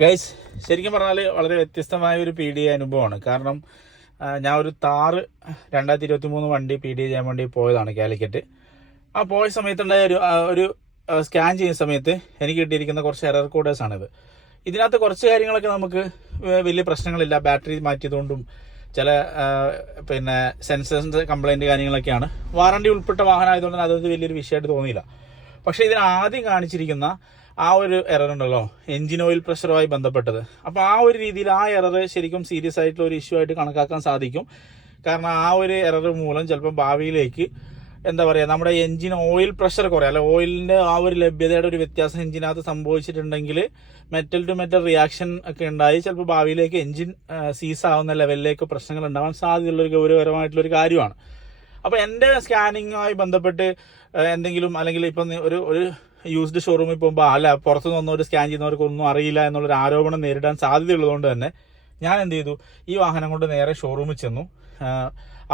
Guys, ശരിക്കും പറഞ്ഞാൽ വളരെ വ്യത്യസ്തമായ ഒരു PDA അനുഭവമാണ്. കാരണം ഞാൻ ഒരു താറ് 2023 വണ്ടി PDA ചെയ്യാൻ വേണ്ടി പോയതാണ് കാലിക്കറ്റ്. ആ പോയ സമയത്തുണ്ടായ ഒരു സ്കാൻ ചെയ്യുന്ന സമയത്ത് എനിക്ക് കിട്ടിയിരിക്കുന്ന കുറച്ച് എറർ കോഡേഴ്സാണിത്. ഇതിനകത്ത് കുറച്ച് കാര്യങ്ങളൊക്കെ നമുക്ക് വലിയ പ്രശ്നങ്ങളില്ല. ബാറ്ററി മാറ്റിയതുകൊണ്ടും ചില സെൻസേഴ്സിൻ്റെ കംപ്ലൈൻറ്റ് കാര്യങ്ങളൊക്കെയാണ്. വാറണ്ടി ഉൾപ്പെട്ട വാഹനമായതുകൊണ്ട് അതൊരു വലിയൊരു വിഷയമായിട്ട് തോന്നിയില്ല. പക്ഷേ ഇതിന് ആദ്യം കാണിച്ചിരിക്കുന്ന ആ ഒരു എറർ ഉണ്ടല്ലോ, എൻജിൻ ഓയിൽ പ്രഷറുമായി ബന്ധപ്പെട്ടത്. അപ്പോൾ ആ ഒരു രീതിയിൽ ആ എറർ ശരിക്കും സീരിയസ് ആയിട്ടുള്ള ഒരു ഇഷ്യൂ ആയിട്ട് കണക്കാക്കാൻ സാധിക്കും. കാരണം ആ ഒരു എറർ മൂലം ചിലപ്പോൾ ഭാവിയിലേക്ക് നമ്മുടെ എൻജിൻ ഓയിൽ പ്രഷർ കുറയും, അല്ലെ ഓയിലിൻ്റെ ആ ഒരു ലഭ്യതയുടെ ഒരു വ്യത്യാസം എൻജിനകത്ത് സംഭവിച്ചിട്ടുണ്ടെങ്കിൽ മെറ്റൽ ടു മെറ്റൽ റിയാക്ഷൻ ഒക്കെ ഉണ്ടായി ചിലപ്പോൾ ഭാവിയിലേക്ക് എൻജിൻ സീസ് ആവുന്ന ലെവലിലേക്ക് പ്രശ്നങ്ങൾ ഉണ്ടാവാൻ സാധ്യതയുള്ളൊരു ഗൗരവകരമായിട്ടുള്ളൊരു കാര്യമാണ്. അപ്പോൾ എൻ്റെ സ്കാനിങ്ങുമായി ബന്ധപ്പെട്ട് എന്തെങ്കിലും, അല്ലെങ്കിൽ ഇപ്പം ഒരു യൂസ്ഡ് ഷോറൂമിൽ പോകുമ്പോൾ അല്ല പുറത്തുനിന്ന് വന്നവർ സ്കാൻ ചെയ്യുന്നവർക്കൊന്നും അറിയില്ല എന്നുള്ളൊരു ആരോപണം നേരിടാൻ സാധ്യതയുള്ളതുകൊണ്ട് തന്നെ ഞാൻ എന്ത് ചെയ്തു, ഈ വാഹനം കൊണ്ട് നേരെ ഷോറൂമിൽ ചെന്നു.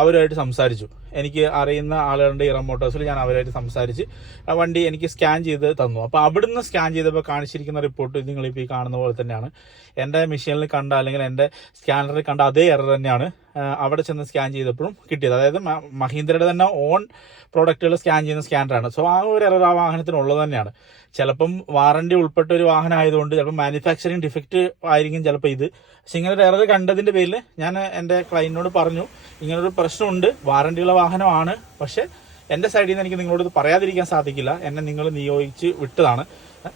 അവരുമായിട്ട് സംസാരിച്ചു. എനിക്ക് അറിയുന്ന ആളുകളുടെ ഇറം മോട്ടോഴ്സിൽ ഞാൻ അവരുമായിട്ട് സംസാരിച്ച് വണ്ടി എനിക്ക് സ്കാൻ ചെയ്ത് തന്നു. അപ്പോൾ അവിടുന്ന് സ്കാൻ ചെയ്തപ്പോൾ കാണിച്ചിരിക്കുന്ന റിപ്പോർട്ട് നിങ്ങളിപ്പോൾ ഈ കാണുന്ന പോലെ തന്നെയാണ്. എൻ്റെ മെഷീനിൽ കണ്ട, അല്ലെങ്കിൽ എൻ്റെ സ്കാനറിൽ കണ്ട അതേ എറർ തന്നെയാണ് അവിടെ ചെന്ന് സ്കാൻ ചെയ്തപ്പോഴും കിട്ടിയത്. അതായത് മഹീന്ദ്രയുടെ തന്നെ ഓൺ പ്രോഡക്റ്റുകൾ സ്കാൻ ചെയ്യുന്ന സ്കാനറാണ്. സോ ആ ഒരു എറർ ആ വാഹനത്തിനുള്ളത് തന്നെയാണ്. ചിലപ്പം വാറണ്ടി ഉൾപ്പെട്ട ഒരു വാഹനം ആയതുകൊണ്ട് ചിലപ്പോൾ മാനുഫാക്ചറിങ് ഡിഫക്റ്റ് ആയിരിക്കും ചിലപ്പോൾ ഇത്. പക്ഷെ ഇങ്ങനെ ഒരു എറർ കണ്ടതിൻ്റെ പേരിൽ ഞാൻ എൻ്റെ ക്ലയൻറ്റിനോട് പറഞ്ഞു, ഇങ്ങനൊരു പ്രശ്നമുണ്ട്, വാറണ്ടിയുള്ള വാഹനമാണ്, പക്ഷേ എൻ്റെ സൈഡിൽ നിന്ന് എനിക്ക് നിങ്ങളോട് ഇത് പറയാതിരിക്കാൻ സാധിക്കില്ല. എന്നെ നിങ്ങൾ നിയോഗിച്ച് വിട്ടതാണ്,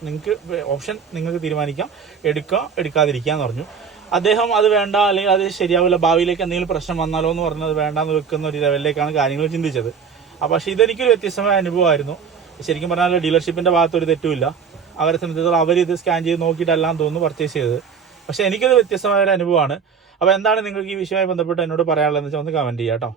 നിങ്ങൾക്ക് ഓപ്ഷൻ നിങ്ങൾക്ക് തീരുമാനിക്കാം, എടുക്കാതിരിക്കുക എന്ന് പറഞ്ഞു. അദ്ദേഹം അത് വേണ്ട, അല്ലെങ്കിൽ അത് ശരിയാവില്ല, ഭാവിയിലേക്ക് എന്തെങ്കിലും പ്രശ്നം വന്നാലോ എന്ന് പറഞ്ഞത് വേണ്ടാന്ന് വെക്കുന്ന ഒരു ലെവലിലേക്കാണ് കാര്യങ്ങൾ ചിന്തിച്ചത്. പക്ഷേ ഇതെനിക്കൊരു വ്യത്യസ്തമായ അനുഭവമായിരുന്നു. ശരിക്കും പറഞ്ഞാൽ ഡീലർഷിപ്പിൻ്റെ ഭാഗത്തൊരു തെറ്റുമില്ല. അവരെ സംബന്ധിച്ചിടത്തോളം അവരിത് സ്കാൻ ചെയ്ത് നോക്കിയിട്ടെല്ലാം തോന്നുന്നു പർച്ചേസ് ചെയ്തത്. പക്ഷേ എനിക്കത് വ്യത്യസ്തമായ ഒരു അനുഭവമാണ്. അപ്പോൾ എന്താണ് നിങ്ങൾക്ക് ഈ വിഷയവുമായി ബന്ധപ്പെട്ട് എന്നോട് പറയാനുള്ളതെന്ന് വെച്ചാൽ ഒന്ന് കമൻറ്റ് ചെയ്യാം കേട്ടോ.